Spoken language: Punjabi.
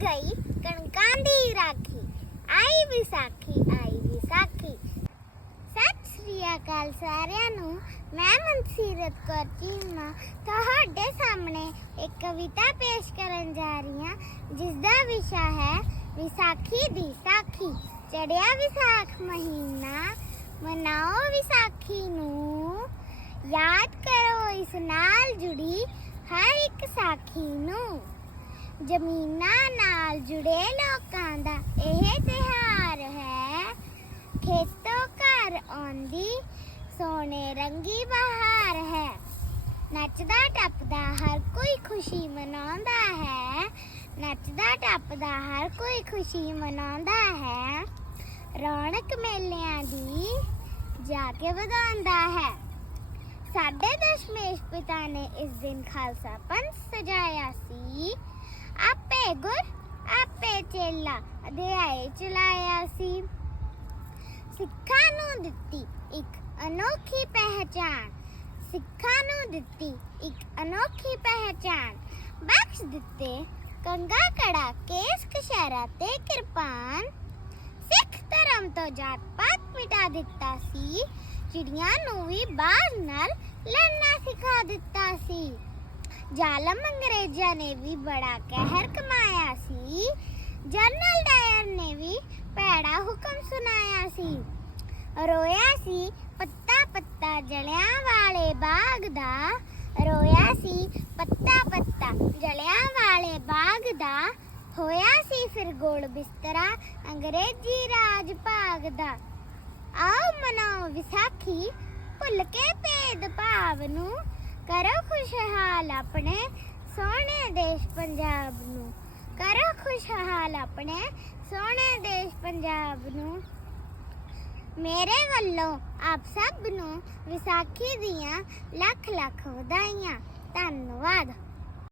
ਗਈ ਕਣਕਾਂ ਦੀ ਰਾਖੀ ਆਈ ਵਿਸਾਖੀ ਆਈ ਵਿਸਾਖੀ ਸਤਿ ਸ੍ਰੀ ਅਕਾਲ ਸਾਰਿਆਂ ਨੂੰ ਮੈਂ ਮਨਸੀਰਤ ਕੌਰ ਚੀਮਾ ਤੁਹਾਡੇ ਸਾਹਮਣੇ ਇੱਕ ਕਵਿਤਾ ਪੇਸ਼ ਕਰਨ ਜਾ ਰਹੀ ਹਾਂ ਜਿਸ ਦਾ ਵਿਸ਼ਾ ਹੈ ਵਿਸਾਖੀ ਦੀ ਸਾਖੀ ਚੜਿਆ ਵਿਸਾਖ ਮਹੀਨਾ ਮਨਾਓ ਵਿਸਾਖੀ ਨੂੰ ਯਾਦ ਕਰੋ ਇਸ ਨਾਲ ਜੁੜੀ ਹਰ ਇੱਕ ਸਾਖੀ ਨੂੰ ਜ਼ਮੀਨਾਂ ਨਾਲ ਜੁੜੇ ਲੋਕਾਂ ਦਾ ਇਹ ਤਿਹਾਰ ਹੈ। ਖੇਤੋਂ ਘਰ ਆਉਂਦੀ ਸੋਨੇ ਰੰਗੀ ਬਹਾਰ ਹੈ। ਨੱਚਦਾ ਟੱਪਦਾ ਹਰ ਕੋਈ ਖੁਸ਼ੀ ਮਨਾਉਂਦਾ ਹੈ। ਨੱਚਦਾ ਟੱਪਦਾ ਹਰ ਕੋਈ ਖੁਸ਼ੀ ਮਨਾਉਂਦਾ ਹੈ। ਰੌਣਕ ਮੇਲਿਆਂ ਦੀ ਜਾ ਕੇ ਵਧਾਉਂਦਾ ਹੈ। ਸਾਡੇ ਦਸ਼ਮੇਸ਼ ਪਿਤਾ ਨੇ ਇਸ ਦਿਨ ਖਾਲਸਾ ਪੰਥ ਸਜਾਇਆ ਸੀ। ਆਪੇ ਗੁਰ ਚੇਲਾ ਅਧਿਆਏ ਚਲਾਇਆ ਸੀ ਸਿੱਖਾਂ ਨੂੰ ਦਿੱਤੀ ਇੱਕ ਅਨੋਖੀ ਪਹਿਚਾਨ ਸਿੱਖਾਂ ਨੂੰ ਦਿੱਤੀ ਇੱਕ ਅਨੋਖੀ ਪਹਿਚਾਨ ਬਖਸ਼ ਦਿੱਤੇ ਕੰਗਾ ਕੜਾ ਕੇਸ ਕਸ਼ਹਿਰਾ ਤੇ ਕਿਰਪਾਨ ਸਿੱਖ ਧਰਮ ਤੋਂ ਜਾਤ ਪਾਤ ਮਿਟਾ ਦਿੱਤਾ ਸੀ ਚਿੜੀਆਂ ਨੂੰ ਵੀ ਬਾਹਰ ਨਾਲ ਲੜਨਾ ਸਿਖਾ ਦਿੱਤਾ ਸੀ ਜ਼ਾਲਮ ਅੰਗਰੇਜ਼ਾਂ ਨੇ ਵੀ ਬੜਾ ਕਹਿਰ ਕਮਾਇਆ ਸੀ ਜਨਰਲ ਡਾਇਰ ਨੇ ਵੀ ਭੈੜਾ ਹੁਕਮ ਸੁਣਾਇਆ ਸੀ ਰੋਇਆ ਸੀ ਪੱਤਾ ਪੱਤਾ ਜਲਿਆਂ ਵਾਲੇ ਬਾਗ ਦਾ। ਰੋਇਆ ਸੀ ਪੱਤਾ ਪੱਤਾ ਜਲਿਆਂ ਵਾਲੇ ਬਾਗ ਦਾ। ਹੋਇਆ ਸੀ ਫਿਰ ਗੋਲ ਬਿਸਤਰਾ ਅੰਗਰੇਜ਼ੀ ਰਾਜ ਭਾਗ ਦਾ। ਆਓ ਮਨਾਓ ਵਿਸਾਖੀ, ਭੁੱਲ ਕੇ ਭੇਦ ਭਾਵ ਨੂੰ। ਕਰੋ ਖੁਸ਼ਹਾਲ ਆਪਣੇ ਸੋਹਣੇ ਦੇਸ਼ ਪੰਜਾਬ ਨੂੰ। ਕਰੋ ਖੁਸ਼ਹਾਲ ਆਪਣੇ ਸੋਹਣੇ ਦੇਸ਼ ਪੰਜਾਬ ਨੂੰ। ਮੇਰੇ ਵੱਲੋਂ ਆਪ ਸਭ ਨੂੰ ਵਿਸਾਖੀ ਦੀਆਂ ਲੱਖ ਲੱਖ ਵਧਾਈਆਂ। ਧੰਨਵਾਦ।